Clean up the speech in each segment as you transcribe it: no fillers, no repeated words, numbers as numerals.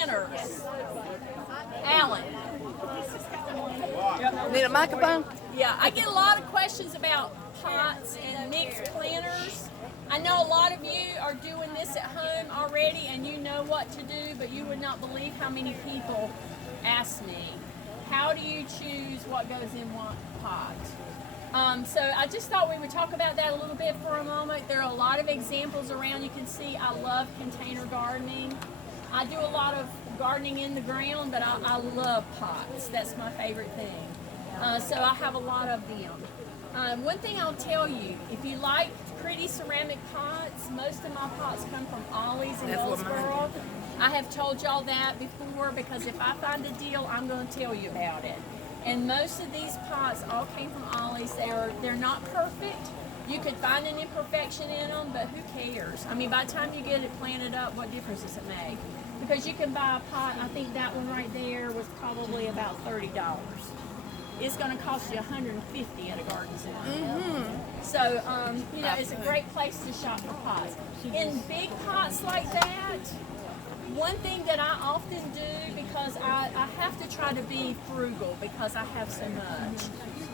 planters. Alan. Need a microphone? Yeah, I get a lot of questions about pots and mixed planters. I know a lot of you are doing this at home already and you know what to do, but you would not believe how many people ask me, how do you choose what goes in what pot? So I just thought we would talk about that a little bit for a moment. There are a lot of examples around. You can see I love container gardening. I do a lot of gardening in the ground, but I love pots. That's my favorite thing. So I have a lot of them. One thing I'll tell you, if you like pretty ceramic pots, most of my pots come from Ollie's in Goldsboro. I have told y'all that before because if I find a deal, I'm going to tell you about it. And most of these pots all came from Ollie's. They're not perfect. You could find an imperfection in them, but who cares? I mean, by the time you get it planted up, what difference does it make? Because you can buy a pot, I think that one right there was probably about $30. It's going to cost you $150 at a garden center. So, you know, it's a great place to shop for pots. In big pots like that, one thing that I often do, because I have to try to be frugal because I have so much,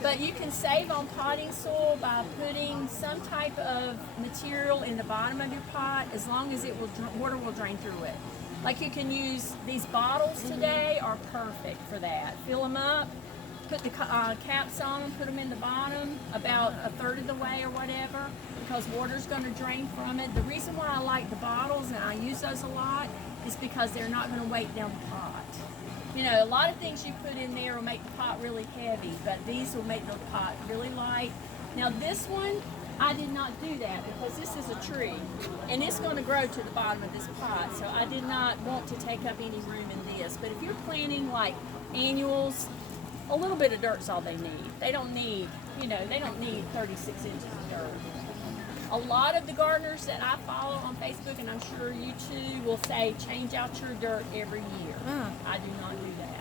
but you can save on potting soil by putting some type of material in the bottom of your pot as long as water will drain through it. Like you can use these bottles today are perfect for that. Fill them up, put the caps on them, put them in the bottom about a third of the way or whatever, because water's going to drain from it. The reason why I like the bottles, and I use those a lot, is because they're not going to weight down the pot. You know, a lot of things you put in there will make the pot really heavy, but these will make the pot really light. Now this one, I did not do that because this is a tree and it's going to grow to the bottom of this pot, so I did not want to take up any room in this. But if you're planting like annuals, a little bit of dirt's all they need. They don't need, you know, they don't need 36 inches of dirt. A lot of the gardeners that I follow on Facebook, and I'm sure you too, will say change out your dirt every year. I do not do that.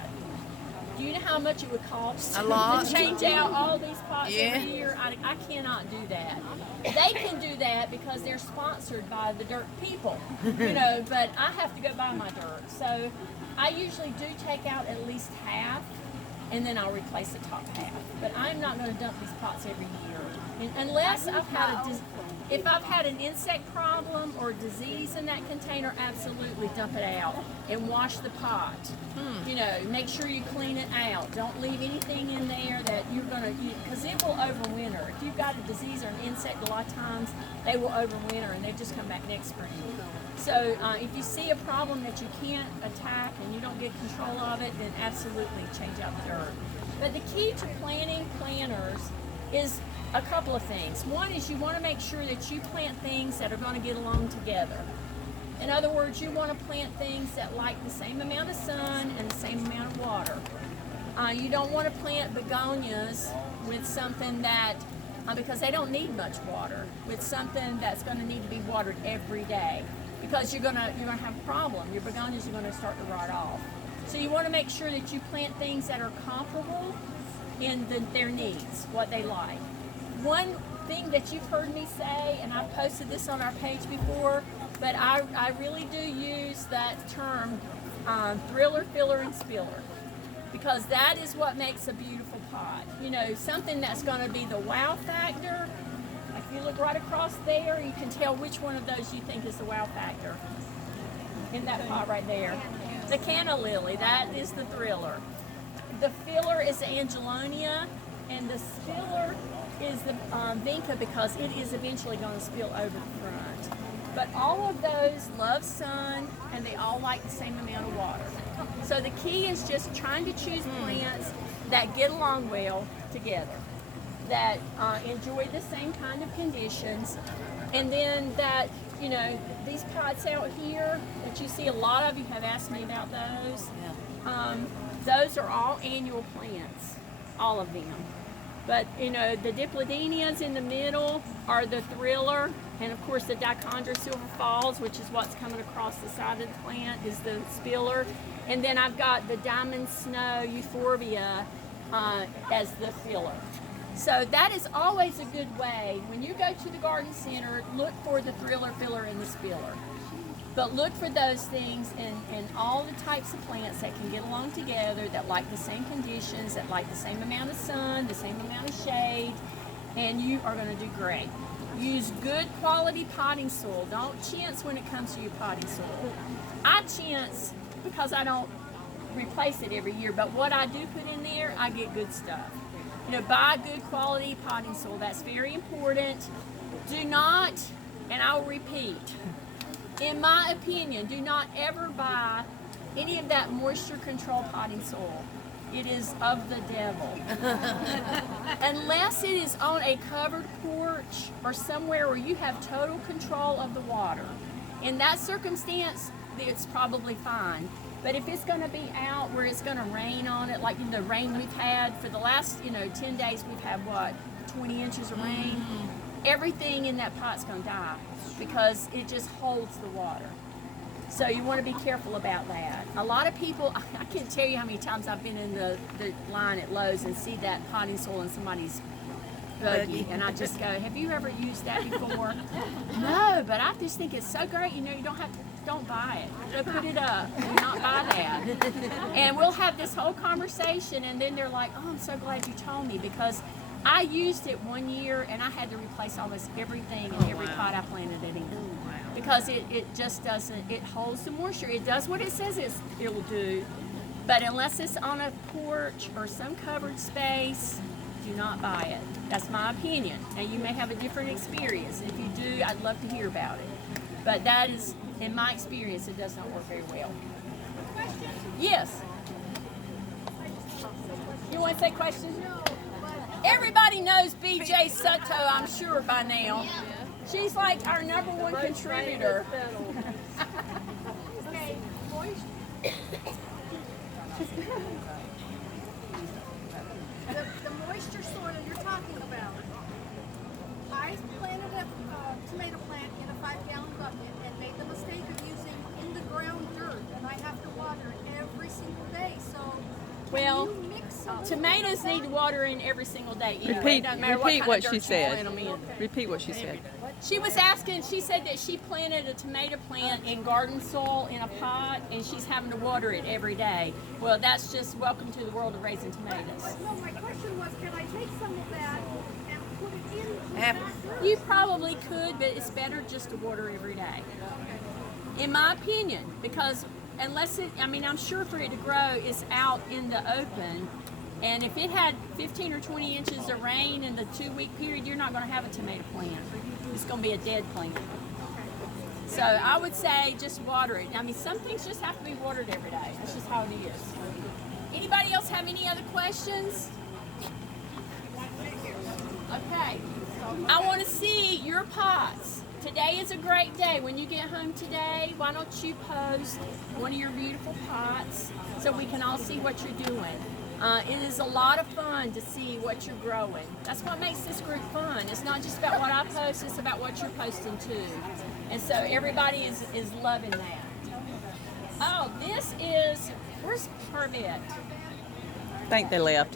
Do you know how much it would cost A lot. to change out all these pots every year? I cannot do that. They can do that because they're sponsored by the dirt people, you know, but I have to go buy my dirt. So I usually do take out at least half, and then I'll replace the top half. But I'm not going to dump these pots every year. Unless if I've had an insect problem or disease in that container, absolutely dump it out and wash the pot. You know, make sure you clean it out. Don't leave anything in there that you're going to, because it will overwinter. If you've got a disease or an insect, a lot of times they will overwinter and they just come back next spring. So if you see a problem that you can't attack and you don't get control of it, then absolutely change out the dirt. But the key to planting planters is a couple of things. One is you want to make sure that you plant things that are going to get along together. In other words, you want to plant things that like the same amount of sun and the same amount of water. You don't want to plant begonias with something that, because they don't need much water, with something that's going to need to be watered every day, because you're going to have a problem. Your begonias are going to start to rot off. So you want to make sure that you plant things that are comparable in their needs, what they like. One thing that you've heard me say, and I've posted this on our page before, but I really do use that term, thriller, filler, and spiller, because that is what makes a beautiful pot. You know, something that's going to be the wow factor. Like if you look right across there, you can tell which one of those you think is the wow factor in that pot right there. The canna lily, that is the thriller. The filler is the angelonia, and the spiller is the vinca, because it is eventually going to spill over the front. But all of those love sun, and they all like the same amount of water. So the key is just trying to choose plants that get along well together, that enjoy the same kind of conditions, and then that, you know, these pots out here that you see, a lot of you have asked me about those. Those are all annual plants, all of them. But, you know, the dipladenias in the middle are the thriller, and of course the dichondra silver falls, which is what's coming across the side of the plant, is the spiller. And then I've got the diamond snow euphorbia as the filler. So that is always a good way. When you go to the garden center, look for the thriller, filler, and the spiller. But look for those things in all the types of plants that can get along together, that like the same conditions, that like the same amount of sun, the same amount of shade, and you are going to do great. Use good quality potting soil. Don't chintz when it comes to your potting soil. I chintz because I don't replace it every year, but what I do put in there, I get good stuff. You know, buy good quality potting soil. That's very important. Do not, and I'll repeat, in my opinion, do not ever buy any of that moisture control potting soil. It is of the devil. Unless it is on a covered porch or somewhere where you have total control of the water. In that circumstance, it's probably fine. But if it's going to be out where it's going to rain on it, like the rain we've had for the last 10 days, we've had what, 20 inches of rain? Everything in that pot's going to die because it just holds the water. So you want to be careful about that. A lot of people, I can't tell you how many times I've been in the line at Lowe's and see that potting soil in somebody's buggy, and I just go, have you ever used that before? No, but I just think it's so great. You know, you don't buy it. Put it up. Do not buy that. And we'll have this whole conversation, and then they're like, oh, I'm so glad you told me, because I used it one year and I had to replace almost everything in every pot I planted it in. Because it just doesn't, it holds the moisture. It does what it says it'll do, but unless it's on a porch or some covered space, do not buy it. That's my opinion. Now you may have a different experience. If you do, I'd love to hear about it. But that is, in my experience, it does not work very well. Question? Yes. You want to say questions? No. Everybody knows BJ Sutto, I'm sure, by now. She's like our #1 contributor. Okay, the moisture soil you're talking about. I planted a tomato plant in a 5-gallon bucket and made the mistake of using in-the-ground dirt, and I have to water it every single day. So, Well, can you mix some tomatoes need water in every single day. Either. Repeat, It doesn't matter repeat kind what of she dirt you said. plant 'em in. Repeat what she said. She was asking, she said that she planted a tomato plant in garden soil in a pot, and she's having to water it every day. Well, that's just welcome to the world of raising tomatoes. No, my question was, can I take some of that and put it in that dirt? You probably could, but it's better just to water every day. In my opinion, because unless it, I mean, I'm sure for it to grow, it's out in the open. And if it had 15 or 20 inches of rain in the 2-week period, you're not going to have a tomato plant. It's going to be a dead plant. So I would say just water it. I mean, some things just have to be watered every day. That's just how it is. Anybody else have any other questions? Okay. I want to see your pots. Today is a great day. When you get home today, why don't you post one of your beautiful pots so we can all see what you're doing. It is a lot of fun to see what you're growing. That's what makes this group fun. It's not just about what I post, it's about what you're posting too. And so everybody is loving that. Oh, this is, where's Corvette? I think they left.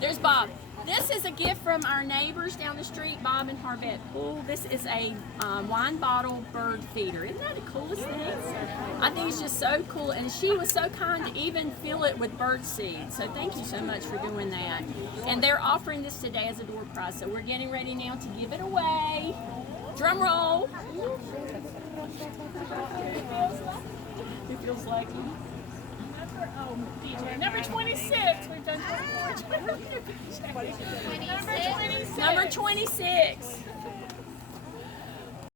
There's Bob. This is a gift from our neighbors down the street, Bob and Harvette Poole. This is a wine bottle bird feeder. Isn't that the coolest thing? I think it's just so cool. And she was so kind to even fill it with bird seed. So thank you so much for doing that. And they're offering this today as a door prize. So we're getting ready now to give it away. Drum roll. It feels like number 26. We've done 24. Number 26.